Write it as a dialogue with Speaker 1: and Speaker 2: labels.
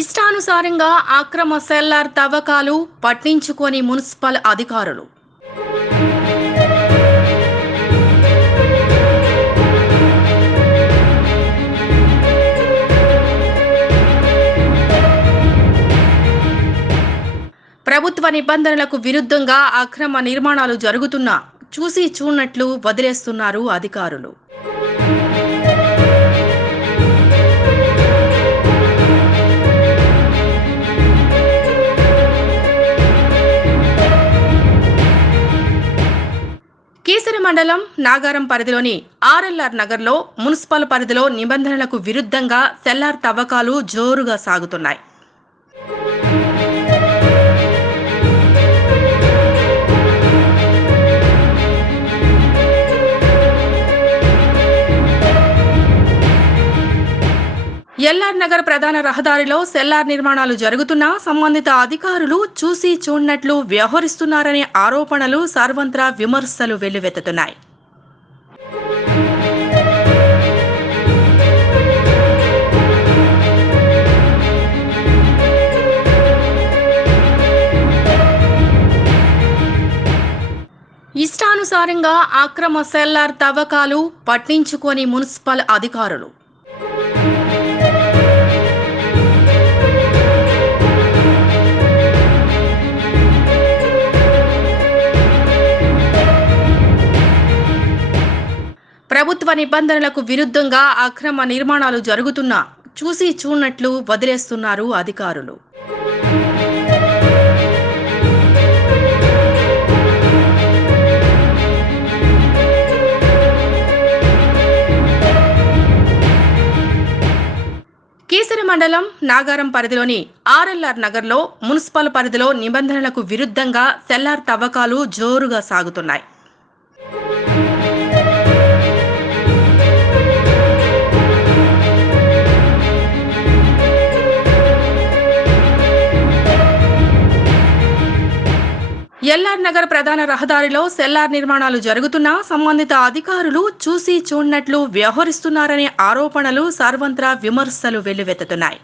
Speaker 1: ఇష్టానుసారంగా అక్రమ సెల్లార్ తవ్వకాలు పట్టించుకొని మున్సిపల్ అధికారులు. ప్రభుత్వ నిబంధనలకు విరుద్ధంగా అక్రమ నిర్మాణాలు జరుగుతున్నా చూసి చూడనట్లు వదిలేస్తున్నారు అధికారులు. మండలం నాగారం పరిధిలోని ఆర్ఎల్ఆర్ నగర్లో మున్సిపల్ పరిధిలో నిబంధనలకు విరుద్ధంగా సెల్లార్ తవ్వకాలు జోరుగా సాగుతున్నాయి. ఎల్ఆర్ నగర్ ప్రధాన రహదారిలో సెల్లార్ నిర్మాణాలు జరుగుతున్నా సంబంధిత అధికారులు చూసి చూడనట్లు వ్యవహరిస్తున్నారనే ఆరోపణలు సర్వంత్రా విమర్శలు వెల్లువెత్తుతున్నాయి. ఇష్టానుసారంగా అక్రమ సెల్లార్ తవ్వకాలు పట్టించుకొని మున్సిపల్ అధికారులు ప్రభుత్వ నిబంధనలకు విరుద్ధంగా అక్రమ నిర్మాణాలు జరుగుతున్నా చూసి చూడనట్లు వదిలేస్తున్నారు అధికారులు. కీసరి మండలం నాగారం పరిధిలోని ఆర్ఎల్ఆర్ నగర్లో మున్సిపల్ పరిధిలో నిబంధనలకు విరుద్ధంగా సెల్లార్ తవ్వకాలు జోరుగా సాగుతున్నాయి. ఎల్ఆర్ నగర్ ప్రధాన రహదారిలో సెల్లార్ నిర్మాణాలు జరుగుతున్నా సంబంధిత అధికారులు చూసి చూడనట్లు వ్యవహరిస్తున్నారనే ఆరోపణలు సర్వంత్రా విమర్శలు వెల్లువెత్తుతున్నాయి.